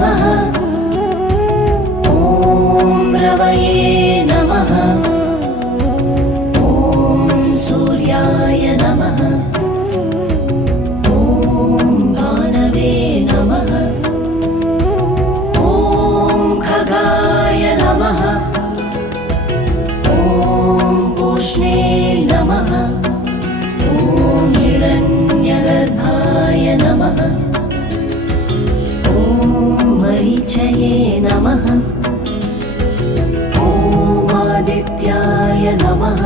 नमः। ॐ रवये नमः। ॐ सूर्याय नमः। ॐ भानवे नमः। ॐ खगाय नमः। ॐ पूष्णे नमः। ॐ हिरण्यगर्भाय नमः। ॐ मरीचये नमः। ॐ आदित्याय नमः।